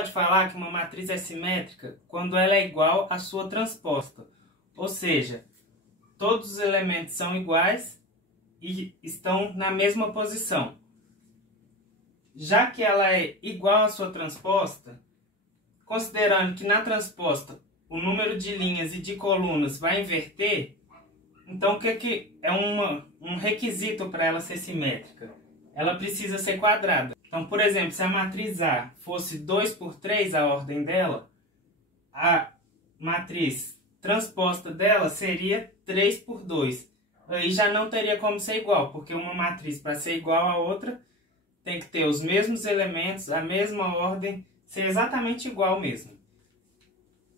pode falar que uma matriz é simétrica quando ela é igual à sua transposta. Ou seja, todos os elementos são iguais e estão na mesma posição. Já que ela é igual à sua transposta, considerando que na transposta o número de linhas e de colunas vai inverter, então o que é um requisito para ela ser simétrica? Ela precisa ser quadrada. Então, por exemplo, se a matriz A fosse 2 por 3 a ordem dela, a matriz transposta dela seria 3 por 2. Aí já não teria como ser igual, porque uma matriz, para ser igual a outra, tem que ter os mesmos elementos, a mesma ordem, ser exatamente igual mesmo.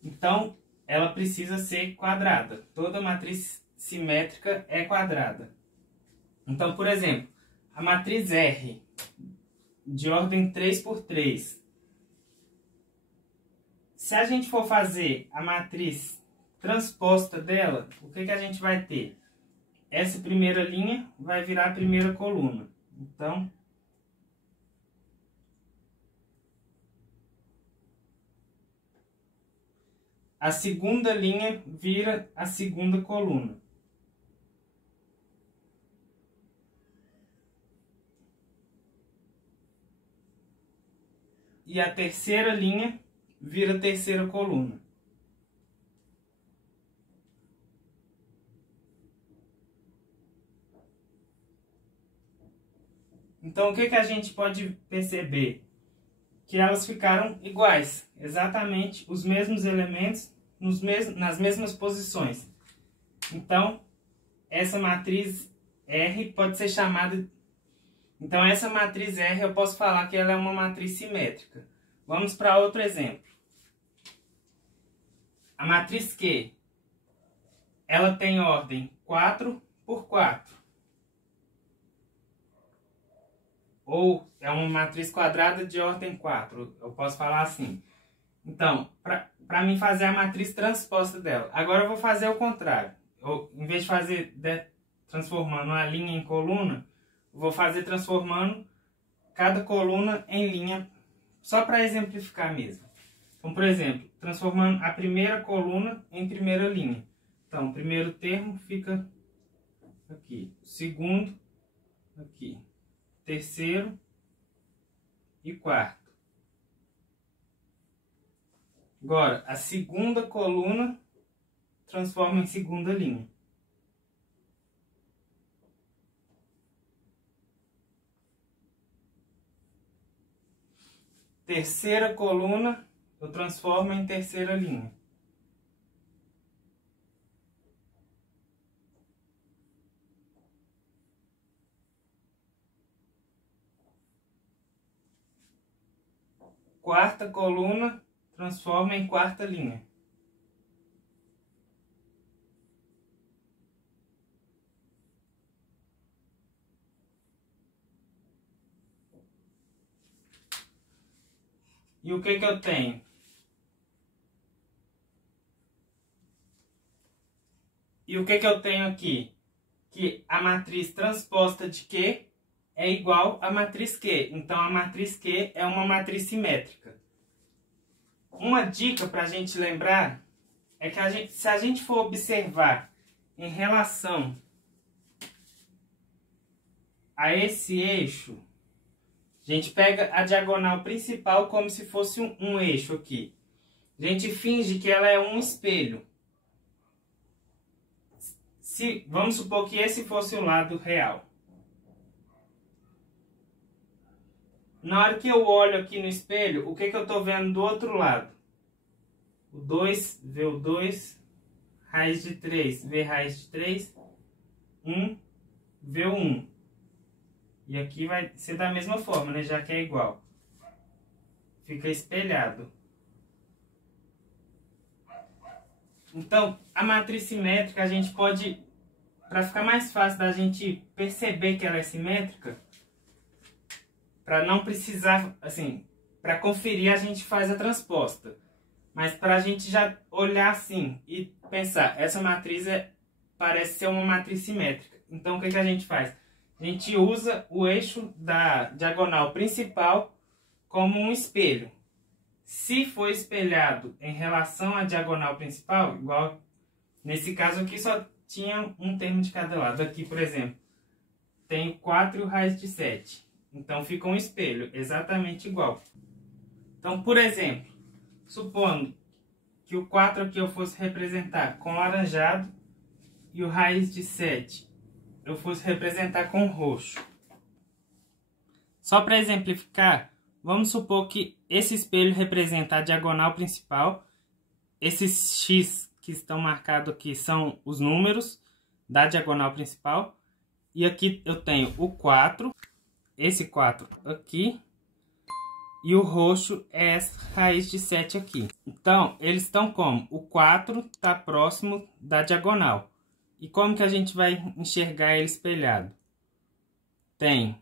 Então, ela precisa ser quadrada. Toda matriz simétrica é quadrada. Então, por exemplo, a matriz R, de ordem 3 por 3. Se a gente for fazer a matriz transposta dela, o que a gente vai ter? Essa primeira linha vai virar a primeira coluna. Então, a segunda linha vira a segunda coluna. E a terceira linha vira a terceira coluna. Então, o que a gente pode perceber? Que elas ficaram iguais, exatamente os mesmos elementos nas mesmas posições. Então, essa matriz R pode ser chamada... Então, essa matriz R eu posso falar que ela é uma matriz simétrica. Vamos para outro exemplo. A matriz Q, ela tem ordem 4 por 4. Ou é uma matriz quadrada de ordem 4. Eu posso falar assim. Então, para mim fazer a matriz transposta dela. Agora eu vou fazer o contrário. Em vez de fazer transformando uma linha em coluna, eu vou fazer transformando cada coluna em linha, só para exemplificar mesmo. Então, por exemplo, transformando a primeira coluna em primeira linha. Então, o primeiro termo fica aqui. O segundo, aqui. Terceiro e quarto. Agora, a segunda coluna transforma em segunda linha. Terceira coluna eu transformo em terceira linha. Quarta coluna transforma em quarta linha. E o que eu tenho? E o que eu tenho aqui? Que a matriz transposta de Q é igual à matriz Q. Então, a matriz Q é uma matriz simétrica. Uma dica para a gente lembrar é que se a gente for observar em relação a esse eixo, a gente pega a diagonal principal como se fosse um eixo aqui. A gente finge que ela é um espelho. Vamos supor que esse fosse o lado real. Na hora que eu olho aqui no espelho, o que eu estou vendo do outro lado? O 2 vê o 2, raiz de 3 vê raiz de 3, 1 vê o 1. E aqui vai ser da mesma forma, né? Já que é igual. Fica espelhado. Então, a matriz simétrica a gente pode, para ficar mais fácil da gente perceber que ela é simétrica, para não precisar, assim, para conferir a gente faz a transposta. Mas para a gente já olhar assim e pensar, essa matriz parece ser uma matriz simétrica. Então, o que a gente faz? A gente usa o eixo da diagonal principal como um espelho. Se for espelhado em relação à diagonal principal, igual nesse caso aqui só tinha um termo de cada lado. Aqui, por exemplo, tem 4 e o raiz de 7. Então fica um espelho exatamente igual. Então, por exemplo, supondo que o 4 aqui eu fosse representar com laranjado e o raiz de 7 eu fosse representar com roxo. Só para exemplificar, vamos supor que esse espelho representa a diagonal principal. Esses X que estão marcados aqui são os números da diagonal principal. E aqui eu tenho o 4, esse 4 aqui, e o roxo é essa raiz de 7 aqui. Então, eles estão como? O 4 está próximo da diagonal. E como que a gente vai enxergar ele espelhado? Tem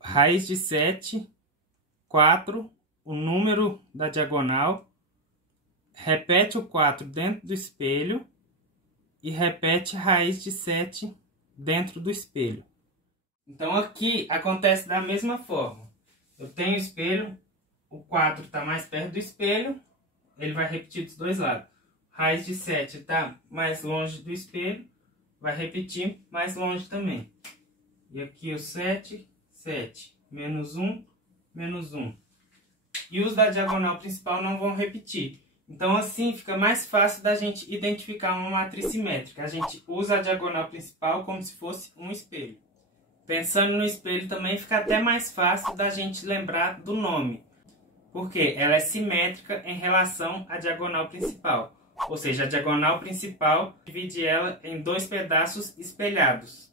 raiz de 7, 4, o número da diagonal, repete o 4 dentro do espelho e repete raiz de 7 dentro do espelho. Então aqui acontece da mesma forma. Eu tenho o espelho, o 4 está mais perto do espelho, ele vai repetir dos dois lados. Raiz de 7 está mais longe do espelho, vai repetir mais longe também. E aqui o 7, 7, menos 1, menos 1. E os da diagonal principal não vão repetir. Então assim fica mais fácil da gente identificar uma matriz simétrica. A gente usa a diagonal principal como se fosse um espelho. Pensando no espelho também fica até mais fácil da gente lembrar do nome. Porque ela é simétrica em relação à diagonal principal. Ou seja, a diagonal principal divide ela em 2 pedaços espelhados.